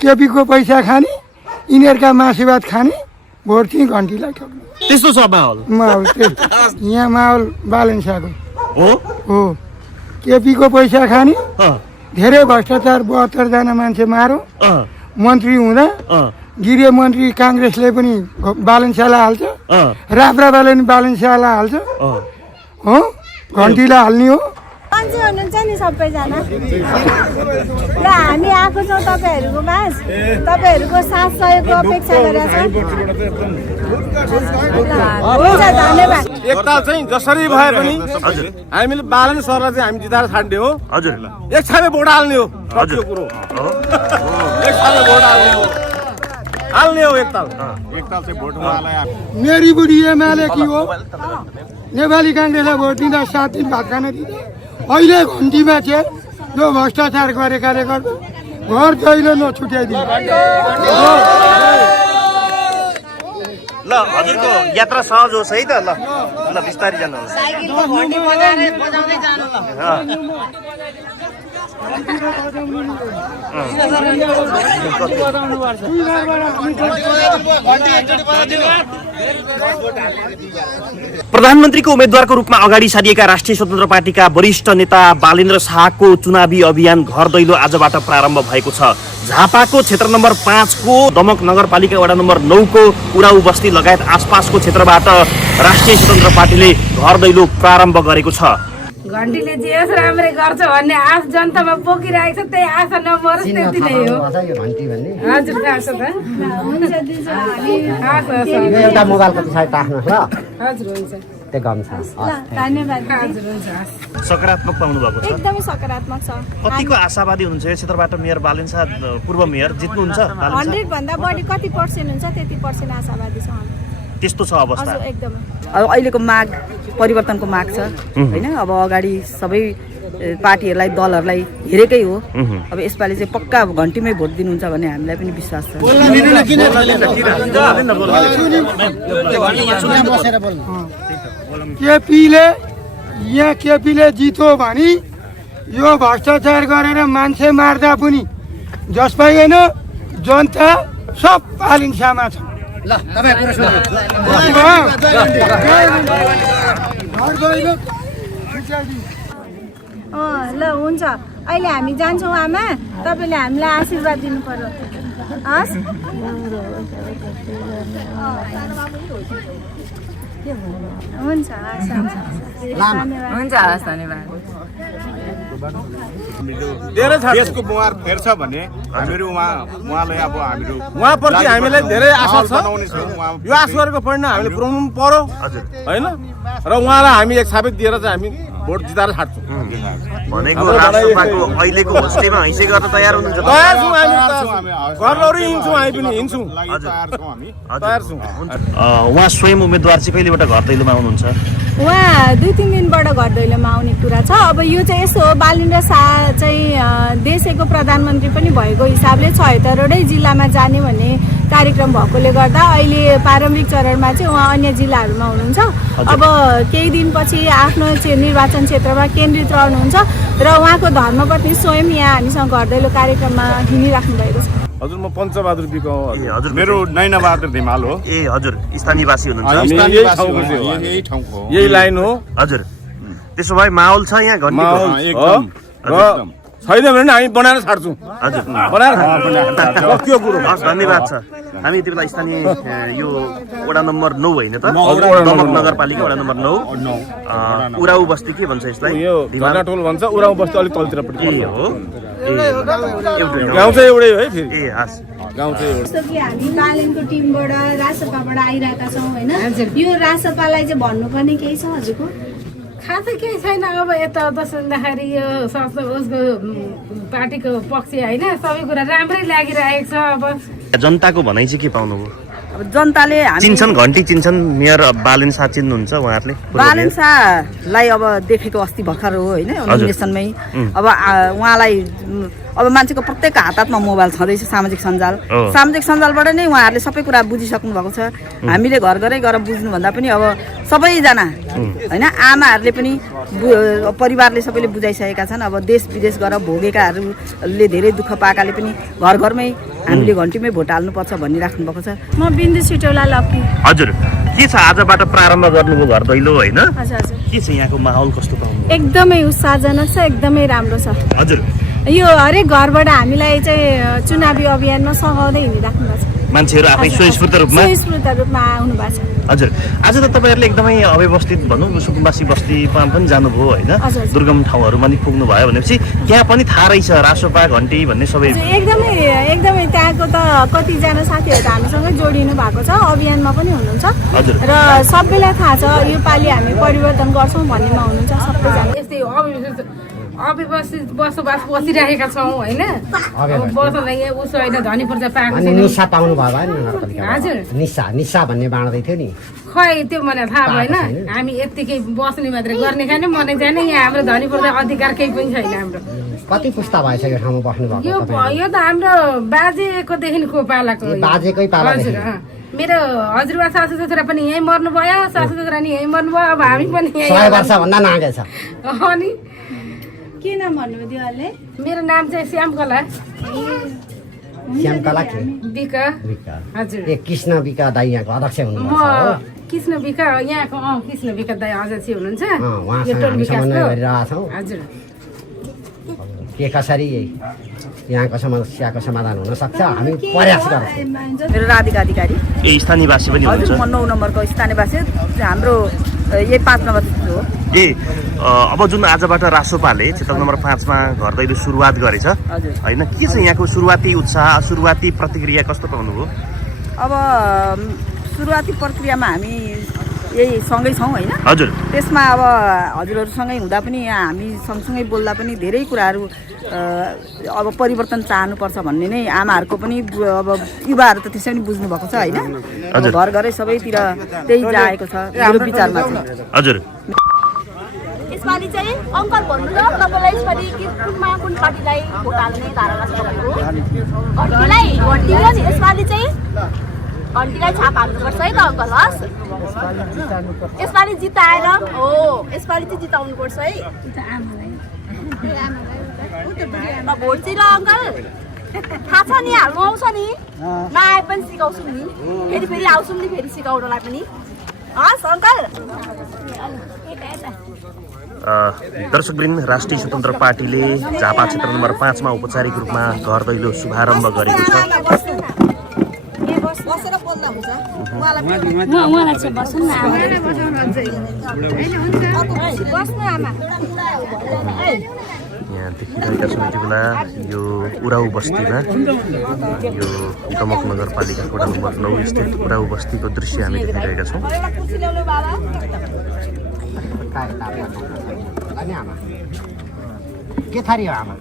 केपीको पैसा खाने यिनीहरूका मासु भात खाने भोट चाहिँ घन्टीलाई ठोक्ने त्यस्तो छ माहौल यहाँ माहौल बालन शाहको हो केपीको पैसा खाने धेरै भ्रष्टाचार 72 जना मान्छे मारो मन्त्री हुँदा गृह मन्त्री काङ्ग्रेसले पनि बालन शाहलाई हाल्छ राप्रापाले पनि बालन शाहलाई हाल्छ हो घन्टीलाई हाल्ने हो मान्छे हुनुहुन्छ नि सबैजना र हामी आएको छौँ तपाईँहरूको माझ तपाईँहरूको साथ सहयोगको अपेक्षा गरेका छौँ हुन्छ धन्यवाद एकताल चाहिँ जसरी भए पनि हामीले बालन सरलाई चाहिँ हामी जिताएर छाड्ने हो हजुर एक छापे भोट हाल्ने हो सत्य कुरो एक छापे भोट हाल्ने हो एकताल चाहिँ भोट मेरी बुढी एमाले कि हो नेपाली काङ्ग्रेसलाई भोट दिँदा 7 दिन भात खान दिँदा अहिले घन्टीमा चाहिँ यो भ्रष्टाचार गरेकाले गर्दा घर दैलो नछुट्याइदिनु ल हजुरको यात्रा सहज होस् है त ल ल बिस्तारै जानुहोस् प्रधानमन्त्रीको उम्मेद्वारको रूपमा अगाडि सारिएका राष्ट्रिय स्वतन्त्र पार्टीका वरिष्ठ नेता बालेन्द्र शाहको चुनावी अभियान घर दैलो आजबाट प्रारम्भ भएको छ। झापाको क्षेत्र नम्बर 5 को दमक नगरपालिका वडा नम्बर 9 को उराउ बस्ती लगायत आसपासको क्षेत्रबाट राष्ट्रिय स्वतन्त्र पार्टीले घर दैलो प्रारम्भ गरेको छ। घन्टीले जे होस् राम्रै गर्छ भन्ने आश जनतामा पोखिरहेको छ, त्यही आशा नमरोस् त्यति नै हो। हजुर आशा त हुन्छ दिन्छ हामी एउटा मोबाइलको पछाडि राख्नुस् ल। हजुर हुन्छ त्यो गम छ। धन्यवाद। हजुर हुन्छ सकारात्मक पाउनु भएको छ, एकदमै सकारात्मक छ। कतिको आशावादी हुनुहुन्छ यो क्षेत्रबाट मेयर बालेन्द्र शाह पूर्व मेयर जित्नुहुन्छ? 100 भन्दा बढी कति पर्सेन्ट हुन्छ त्यति पर्सेन्ट आशावादी छ। त्यस्तो छ अवस्था एकदमै। अब अहिलेको माग परिवर्तनको माग छ हैन। अब अगाडि सबै पार्टीहरूलाई दलहरूलाई हेरेकै हो। अब यसपालि चाहिँ पक्का घन्टीमै भोट दिनुहुन्छ भन्ने हामीलाई पनि विश्वास छ। केपीले जित्यो भने यो भ्रष्टाचार गरेर मान्छे मार्दा पनि जस पाइएन जनता सब बालन शाहमा छ। ल तपाईँ कुरा सुन्नु। ल हुन्छ, अहिले हामी जान्छौँ आमा, तपाईँले हामीलाई आशीर्वाद दिनु पर्यो। हस् हुन्छ हुन्छ धन्यवाद। धेरै देशको मुहार फेर्छ भने हामीहरू उहाँलाई अब हामीहरू उहाँप्रति हामीलाई धेरै आशा छ। यो आशा गरेको परिणाम हामीले पुऱ्याउनु पर्यो होइन, र उहाँलाई हामी एक साबित दिएर चाहिँ हामी भोट जिताएर छाड्छौँ। भनेको राष्ट्रसभाको अहिलेको होस्टेमा हैसे गर्न तयार हुनुहुन्छ? तयार छौँ हामी, घरलौरी हिँड्छौँ, हामी पनि हिँड्छौँ, तयार छौँ। उहाँ स्वयं उम्मेदवार चाहिँ कहिलेबाट घर दैलोमा आउनुहुन्छ? उहाँ 2-3 दिनबाट घर दैलोमा आउने कुरा छ। अब यो चाहिँ यसो हो, बालेन्द्र शाह चाहिँ देशको प्रधानमन्त्री पनि भएको हिसाबले 76वटै जिल्लामा जाने भन्ने कार्यक्रम भएकोले गर्दा अहिले प्रारम्भिक चरणमा चाहिँ उहाँ अन्य जिल्लाहरूमा हुनुहुन्छ। अब केही दिनपछि आफ्नो निर्वाचन क्षेत्रमा केन्द्रित रहनुहुन्छ र उहाँको धर्मपत्नी स्वयं यहाँ हामीसँग घर दैलो कार्यक्रममा हिँडिराख्नु भएको छ। हजुर, म पञ्चबहादुर बिको हजुर, मेरो नैनाबहादुर धिमाल हो। ए हजुर, स्थानीयवासी हुनुहुन्छ? यही ठाउँको यही लाइन हो। हजुर, त्यसो भए माहौल छ यहाँ घन्टीको? एकदम छैन भने हामी बनाएर छाड्छौँ। हजुर, बनाएर त्यो कुरो। धन्यवाद छ। हामी यति बेला स्थानीय यो वडा नम्बर 9 होइन त, दमक नगरपालिका वडा नम्बर 9 उराउ बस्ती के भन्छ यसलाई? यो ढाकाटोल भन्छ। उराउ बस्ती अलिक तलतिरपट्टि हो। गाउँ चाहिँ एउटै हो है फेरि? ए हस्, गाउँ चाहिँ एउटै। जस्तो कि हामी बालेनको टिमबाट रासपाबाट आइरहेका छौँ होइन, यो रासपालाई चाहिँ भन्नुपर्ने केही छ हजुरको? खासै केही छैन। अब यता सुन्दाखेरि यो उसको पार्टीको पक्ष होइन, सबै कुरा राम्रै लागिरहेको छ। अब जनताको भनाइ चाहिँ के पाउनुभयो? अब जनताले चिन्छन्, घन्टी चिन्छन्, मेयर बालेन्द्र शाह चिन्नुहुन्छ उहाँहरूले? बालेन्द्र शाहलाई अब देखेको अस्ति भर्खर हो होइन, नोमिनेसनमै। अब उहाँलाई अब मान्छेको प्रत्येक हातमा मोबाइल छँदैछ, सामाजिक सञ्जालबाट नै उहाँहरूले सबै कुरा बुझिसक्नु भएको छ। हामीले घर घरै गएर बुझ्नुभन्दा पनि अब सबैजना होइन, आमाहरूले पनि परिवारले सबैले बुझाइसकेका छन्। अब देश विदेश गएर भोगेकाहरूले धेरै दुःख पाएकाले पनि घर घरमै हामीले घन्टीमै भोट हाल्नुपर्छ भनिराख्नु भएको छ। म बिन्दु सिटौला लक्की। हजुर के छ आजबाट प्रारम्भ गर्नुभयो घर दैलो होइन हजुर हजुर के छ यहाँको माहौल कस्तो पाउनु एकदमै उत्साहजनक छ, एकदमै राम्रो छ। हजुर यो हरेक घरबाट हामीलाई चाहिँ चुनावी अभियानमा सघाउँदै हिँडिराख्नु भएको छ। मान्छेहरू आफै स्वयस्फूर्त रूपमा स्वयस्फूर्त रूपमा आउनु भएको छ। हजुर आज त तपाईँहरूले एकदमै अव्यवस्थित भनौँ सुकुम्बासी बस्तीमा पनि जानुभयो होइन हजुर। दुर्गम ठाउँहरूमा नि पुग्नु भयो भनेपछि त्यहाँ पनि थाहा रहेछ रासोपा घन्टी भन्ने सबै हजुर, एकदमै एकदमै त्यहाँको त कतिजना साथीहरू त हामीसँगै जोडिनु भएको छ, अभियानमा पनि हुनुहुन्छ हजुर। र सबैलाई थाहा छ यो पालि हामी परिवर्तन गर्छौँ भन्नेमा हुनुहुन्छ सबैजना। यस्तै अव्यवस्थित बसोबास बसिरहेका छौँ होइन। अब बस्दा यहाँ उसो होइन धनी पूर्जा पाएको अनि छैन। निसा पाउनु भयो नि नगरपालिका हजुर। निसा भन्ने बाँड्दै थियो नि खै त्यो मलाई थाहा भएन। पाएको छैन। हामी यत्तिकै बस्ने मात्रै गर्ने खाने मनै जाने यहाँ हाम्रो धनी पूर्जा अधिकार केही पनि छैन हाम्रो। कति पुस्ता भएछ यो ठाउँमा बस्नु भएको यो त हाम्रो बाजेकोदेखिको पालाको हो यो। बाजेकै पालादेखि। हजुर, अँ। मेरो हजुरबा सासू ससुरा पनि यहीँ मर्नुभयो, सासू ससुरा नि यहीँ मर्नुभयो, अब हामी पनि 100 वर्षभन्दा नागेछ। अनि के नाम भन्नुभयो दिवालले? मेरो नाम चाहिँ श्यामकला श्यामकला के बिका। विका हजुर। ए कृष्ण विका दाइ यहाँको अध्यक्ष म हुनुहुन्छ हो कृष्ण बिका यहाँको कृष्ण बिका दाइ अध्यक्ष हुनुहुन्छ। उहाँसँग यो टोल हामी समन्वय विकासको। गरिरहेका छौँ हजुर। के कसरी यहाँको समस्याको समाधान हुन सक्छ हामी प्रयास गर्छौँ। मेरो राधिका अधिकारी। ए स्थानीयवासी पनि हजुर, हुनुहुन्छ म 9 नम्बरको स्थानीयवासी हाम्रो यही 5 नम्बर हो। ए अब जुन आजबाट रासोपाले क्षेत्र नम्बर 5 मा घर दैलो सुरुवात गरेछ हजुर। होइन के छ यहाँको सुरुवाती उत्साह सुरुवाती प्रतिक्रिया कस्तो पाउनुभयो अब सुरुवाती प्रक्रियामा हामी यही सँगै छौँ होइन। हजुर त्यसमा अब हजुरहरूसँगै हुँदा पनि यहाँ हामी सँगसँगै बोल्दा पनि धेरै कुराहरू अब परिवर्तन चाहनुपर्छ भन्ने नै आमाहरूको पनि अब युवाहरू त त्यसै पनि बुझ्नु भएको छ होइन। अब हजुर। घर घरै सबैतिर त्यही जाएको छ मेरो विचारमा चाहिँ। हजुर यसपालि चाहिँ अङ्कल भन्नु न तपाईँलाई यसपालि कुनमा कुन पार्टीलाई भोट हाल्ने धारणा छ तपाईँको? घन्टीलाई नि यसपालि चाहिँ घन्टीलाई छाप हाल्नुपर्छ है त अङ्कल। हस् यसपालि जिताएर हो यसपालि चाहिँ जिताउनुपर्छ है। भोट चाहिँ ल अङ्कल थाहा छ नि हाल्नु आउँछ नि नआए पनि सिकाउँछु नि फेरि आउँछौँ नि फेरि सिकाउनलाई पनि। हस् अङ्कल। दर्शकवृन्द राष्ट्रिय स्वतन्त्र पार्टीले झापा क्षेत्र नम्बर 5 मा औपचारिक रूपमा घर दैलो शुभारम्भ गरेको छ बसेर बोल्दा हुन्छ यहाँ देखिरहेका छौँ यति बेला यो उराउ बस्तीमा यो दमक नगरपालिका वडा नम्बर 9 स्थित उराउ बस्तीको दृश्य हामी देखिरहेका छौँ। अनि आमा के थरी हो आमा